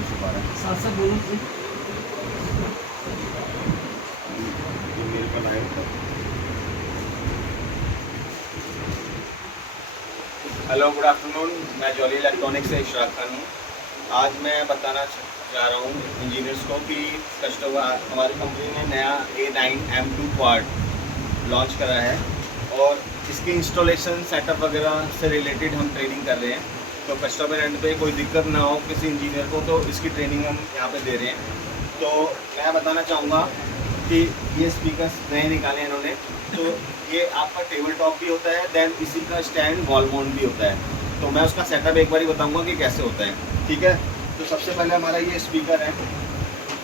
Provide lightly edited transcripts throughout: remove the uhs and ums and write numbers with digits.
Cable छुपा रहा है। साथ साथ बोलो तो। ये मेरे को लाइव। हेलो गुड आफ्टरनून, मैं जॉली इलेक्ट्रॉनिक्स से इशराक खान हूँ। आज मैं बताना चाह रहा हूँ इंजीनियर्स को कि कस्टमर हमारी कंपनी ने नया A9M2 क्वाड लॉन्च करा है और इसकी इंस्टॉलेशन सेटअप वगैरह से रिलेटेड हम ट्रेनिंग कर रहे हैं। तो कस्टमर एंड पे कोई दिक्कत ना हो किसी इंजीनियर को, तो इसकी ट्रेनिंग हम यहाँ पे दे रहे हैं। तो मैं बताना चाहूँगा कि ये स्पीकर्स नए निकाले हैं इन्होंने। तो ये आपका टेबल टॉप भी होता है, देन इसी का स्टैंड वॉल माउंट भी होता है। तो मैं उसका सेटअप एक बार ही बताऊँगा कि कैसे होता है, ठीक है। तो सबसे पहले हमारा ये स्पीकर है,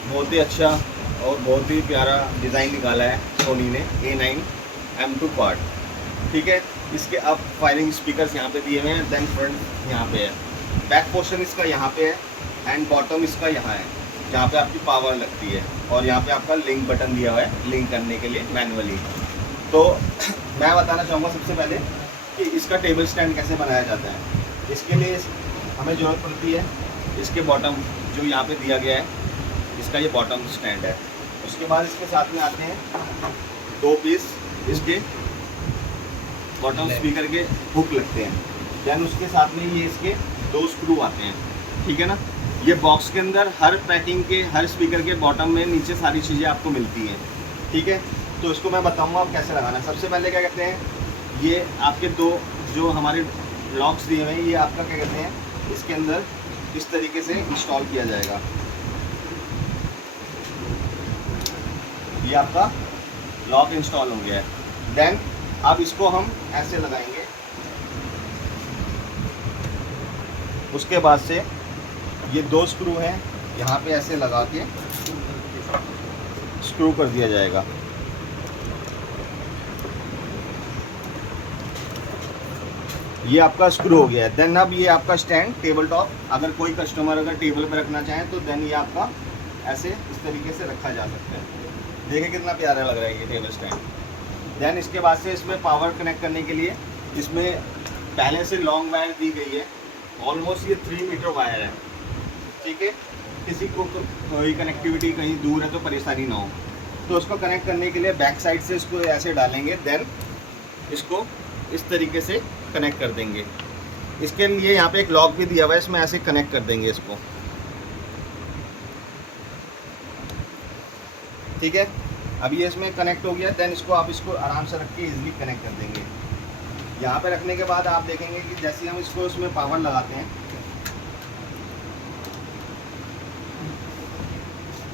बहुत ही अच्छा और बहुत ही प्यारा डिज़ाइन निकाला है सोनी ने, A9M2 क्वाड, ठीक है। इसके अब फायरिंग स्पीकर्स यहाँ पे दिए हुए हैं, देन फ्रंट यहाँ पे है, बैक पोर्शन इसका यहाँ पे है एंड बॉटम इसका यहाँ है जहाँ पे आपकी पावर लगती है, और यहाँ पे आपका लिंक बटन दिया हुआ है लिंक करने के लिए मैनुअली। तो मैं बताना चाहूँगा सबसे पहले कि इसका टेबल स्टैंड कैसे बनाया जाता है। इसके लिए हमें ज़रूरत पड़ती है इसके बॉटम जो यहाँ पे दिया गया है, इसका ये बॉटम स्टैंड है। उसके बाद इसके साथ में आते हैं 2 पीस इसके बॉटम स्पीकर के हुक लगते हैं, देन उसके साथ में ये इसके 2 स्क्रू आते हैं, ठीक है ना। ये बॉक्स के अंदर हर पैकिंग के हर स्पीकर के बॉटम में नीचे सारी चीज़ें आपको मिलती हैं, ठीक है। तो इसको मैं बताऊंगा आप कैसे लगाना है। सबसे पहले क्या कहते हैं, ये आपके 2 जो हमारे लॉक्स दिए हुए हैं, ये आपका क्या कहते हैं इसके अंदर इस तरीके से इंस्टॉल किया जाएगा। ये आपका लॉक इंस्टॉल हो गया है। देन अब इसको हम ऐसे लगाएंगे, उसके बाद से ये 2 स्क्रू हैं यहाँ पे ऐसे लगा के स्क्रू कर दिया जाएगा। ये आपका स्क्रू हो गया है। देन अब ये आपका स्टैंड टेबल टॉप, अगर कोई कस्टमर अगर टेबल पे रखना चाहे तो देन ये आपका ऐसे इस तरीके से रखा जा सकता है। देखिए कितना प्यारा लग रहा है ये टेबल स्टैंड। देन इसके बाद से इसमें पावर कनेक्ट करने के लिए इसमें पहले से लॉन्ग वायर दी गई है, ऑलमोस्ट ये 3 मीटर वायर है, ठीक है। किसी को कोई कनेक्टिविटी कहीं दूर है तो परेशानी ना हो, तो उसको कनेक्ट करने के लिए बैक साइड से इसको ऐसे डालेंगे, देन इसको इस तरीके से कनेक्ट कर देंगे। इसके लिए यहाँ पे एक लॉक भी दिया हुआ है, इसमें ऐसे कनेक्ट कर देंगे इसको, ठीक है। अब ये इसमें कनेक्ट हो गया, देन इसको आप इसको आराम से रख के इजीली कनेक्ट कर देंगे। यहाँ पे रखने के बाद आप देखेंगे कि जैसे हम इसको इसमें पावर लगाते हैं,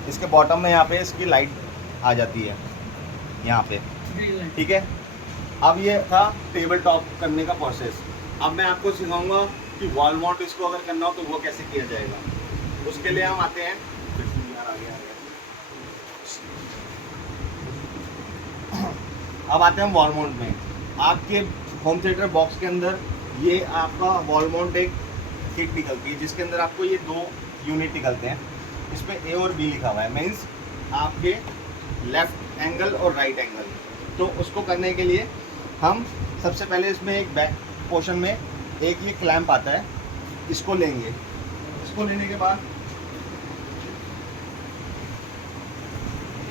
इसके बॉटम में यहाँ पे इसकी लाइट आ जाती है यहाँ पे, ठीक है। अब ये था टेबल टॉप करने का प्रोसेस। अब मैं आपको सिखाऊंगा कि वॉल माउंट इसको अगर करना हो तो वो कैसे किया जाएगा। उसके लिए हम आते हैं, अब आते हैं हम वॉल माउंट में। आपके होम थिएटर बॉक्स के अंदर ये आपका वॉल माउंट एक किट निकलती है, जिसके अंदर आपको ये 2 यूनिट निकलते हैं। इस पर A और B लिखा हुआ है, मीन्स आपके लेफ्ट एंगल और राइट एंगल। तो उसको करने के लिए हम सबसे पहले इसमें एक बैक पोर्शन में एक ये क्लैंप आता है, इसको लेंगे। इसको लेने के बाद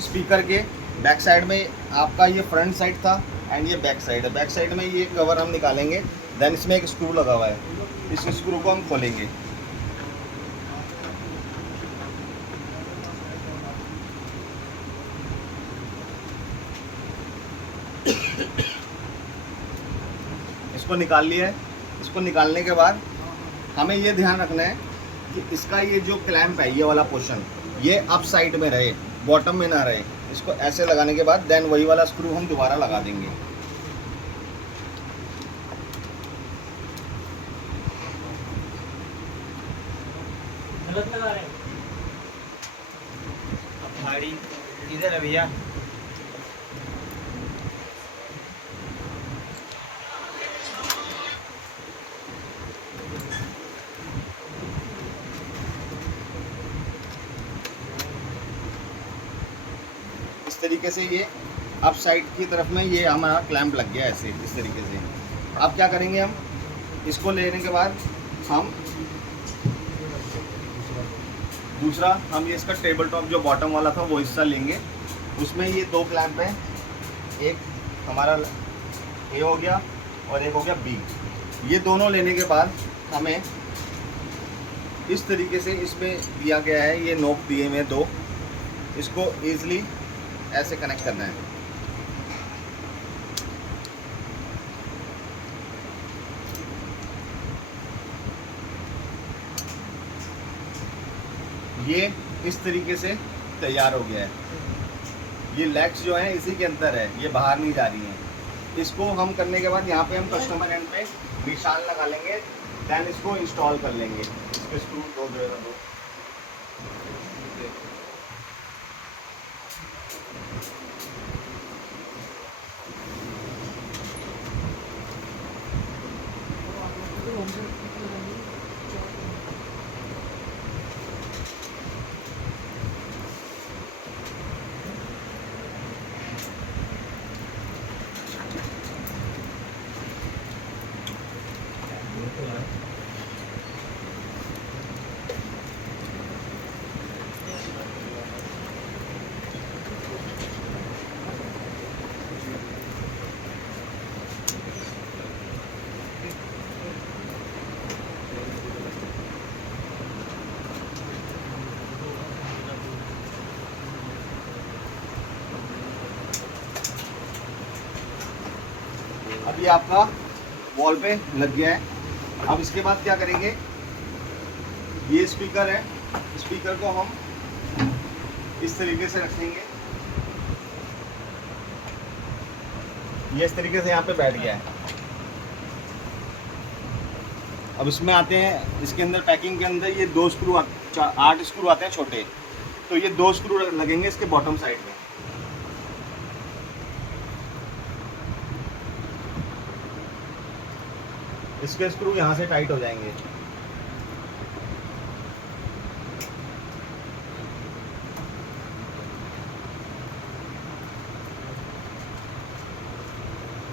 स्पीकर के बैक साइड में आपका ये फ्रंट साइड था एंड ये बैक साइड है। बैक साइड में ये कवर हम निकालेंगे, देन इसमें एक स्क्रू लगा हुआ है, इस स्क्रू को हम खोलेंगे। इसको निकाल लिया है। इसको निकालने के बाद हमें ये ध्यान रखना है कि इसका ये जो क्लैंप है, ये वाला पोर्शन ये अप साइड में रहे, बॉटम में ना रहे। इसको ऐसे लगाने के बाद देन वही वाला स्क्रू हम दोबारा लगा देंगे। गलत लगा रहे हैं। भारी इधर है भैया। इस तरीके से ये अप साइड की तरफ में ये हमारा क्लैंप लग गया ऐसे, इस तरीके से। अब क्या करेंगे, हम इसको लेने के बाद हम दूसरा हम ये इसका टेबल टॉप जो बॉटम वाला था वो हिस्सा लेंगे, उसमें ये 2 क्लैंप हैं, एक हमारा ए हो गया और एक हो गया बी। ये दोनों लेने के बाद हमें इस तरीके से इसमें दिया गया है, ये नोक दिए हुए 2, इसको ईज़िली ऐसे कनेक्ट करना है। ये इस तरीके से तैयार हो गया है। ये लेग्स जो हैं इसी के अंदर है, ये बाहर नहीं जा रही हैं। इसको हम करने के बाद यहाँ पे हम कस्टमर एंड पे निशान लगा लेंगे, देन इसको इंस्टॉल कर लेंगे। इसके स्क्रू दो जो है दो। अब ये आपका वॉल पे लग गया है। अब इसके बाद क्या करेंगे, ये स्पीकर है, स्पीकर को हम इस तरीके से रखेंगे, ये इस तरीके से यहाँ पे बैठ गया है। अब इसमें आते हैं, इसके अंदर पैकिंग के अंदर ये 2 स्क्रू 8 स्क्रू आते हैं छोटे, तो ये 2 स्क्रू लगेंगे इसके बॉटम साइड में। इसके स्क्रू यहाँ से टाइट हो जाएंगे।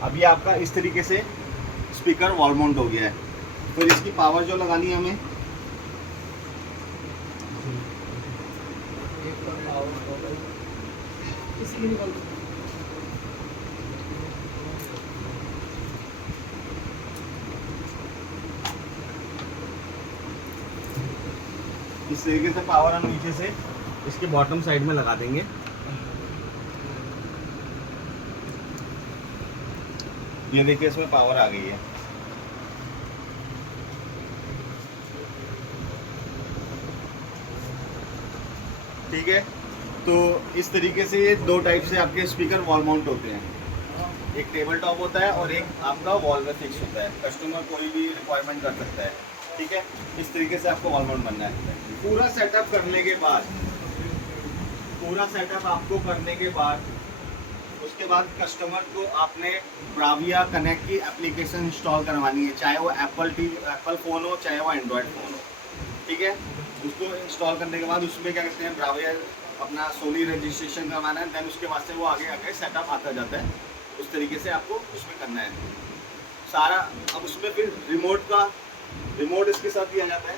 अब ये आपका इस तरीके से स्पीकर वॉल माउंट हो गया है। फिर इसकी पावर जो लगानी है हमें, इस तरीके से पावर हम नीचे से इसके बॉटम साइड में लगा देंगे। ये देखिए इसमें पावर आ गई है। ठीक है, तो इस तरीके से ये 2 टाइप से आपके स्पीकर वॉल माउंट होते हैं। एक टेबल टॉप होता है और एक आपका वॉल में फिक्स होता है। कस्टमर कोई भी रिक्वायरमेंट कर सकता है। ठीक है, इस तरीके से आपको वॉल माउंट बनना है। पूरा सेटअप करने के बाद, पूरा सेटअप आपको करने के बाद, उसके बाद कस्टमर को आपने ब्राविया कनेक्ट की एप्लीकेशन इंस्टॉल करवानी है, चाहे वो एप्पल फ़ोन हो, चाहे वो एंड्रॉयड फ़ोन हो। ठीक है, उसको इंस्टॉल करने के बाद उसमें क्या कहते हैं, ब्राविया अपना सोनी रजिस्ट्रेशन करवाना है। दैन उसके बाद से वो आगे आगे सेटअप आता जाता है। उस तरीके से आपको उसमें करना है सारा। अब उसमें फिर रिमोट इसके साथ दिया जाता है।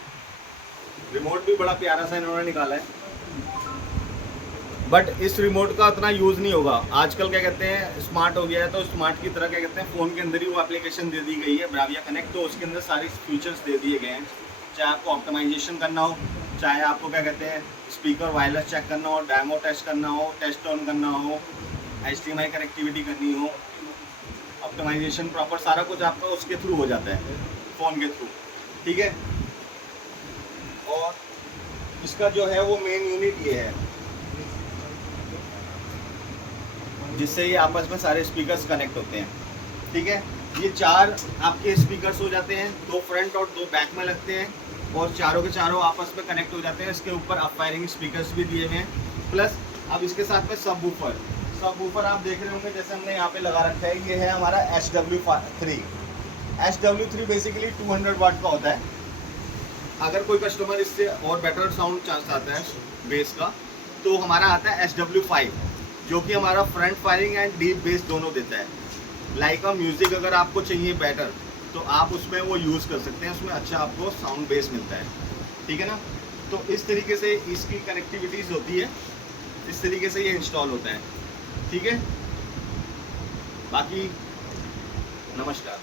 रिमोट भी बड़ा प्यारा सा इन्होंने निकाला है, बट इस रिमोट का इतना यूज़ नहीं होगा। आजकल क्या कहते हैं, स्मार्ट हो गया है, तो स्मार्ट की तरह क्या कहते हैं, फ़ोन के अंदर ही वो एप्लीकेशन दे दी गई है ब्राविया कनेक्ट, तो उसके अंदर सारी फीचर्स दे दिए गए हैं। चाहे आपको ऑप्टिमाइजेशन करना हो, चाहे आपको क्या कहते हैं स्पीकर वायरलेस चेक करना हो, डैमो टेस्ट करना हो, टेस्ट ऑन करना हो, HDMI कनेक्टिविटी करनी हो, ऑप्टिमाइजेशन प्रॉपर सारा कुछ आपका उसके थ्रू हो जाता है, फ़ोन के थ्रू। ठीक है, और इसका जो है वो मेन यूनिट ये है, जिससे ये आपस में सारे स्पीकर्स कनेक्ट होते हैं। ठीक है, ये 4 आपके स्पीकर्स हो जाते हैं, 2 फ्रंट और 2 बैक में लगते हैं, और चारों के चारों आपस में कनेक्ट हो जाते हैं। इसके ऊपर अप फायरिंग स्पीकर्स भी दिए हुए हैं, प्लस अब इसके साथ में सब वूफर आप देख रहे होंगे, जैसे हमने यहाँ पे लगा रखा है, ये है हमारा SW3। SW3 बेसिकली 200 वाट का होता है। अगर कोई कस्टमर इससे और बेटर साउंड चाहता है बेस का, तो हमारा आता है SW5, जो कि हमारा front firing and deep base दोनों देता है। लाइक म्यूज़िक अगर आपको चाहिए बेटर, तो आप उसमें वो यूज़ कर सकते हैं, उसमें अच्छा आपको साउंड बेस मिलता है। ठीक है ना। तो इस तरीके से इसकी कनेक्टिविटीज़ होती है, इस तरीके से ये इंस्टॉल होता है। ठीक है, बाकी नमस्कार।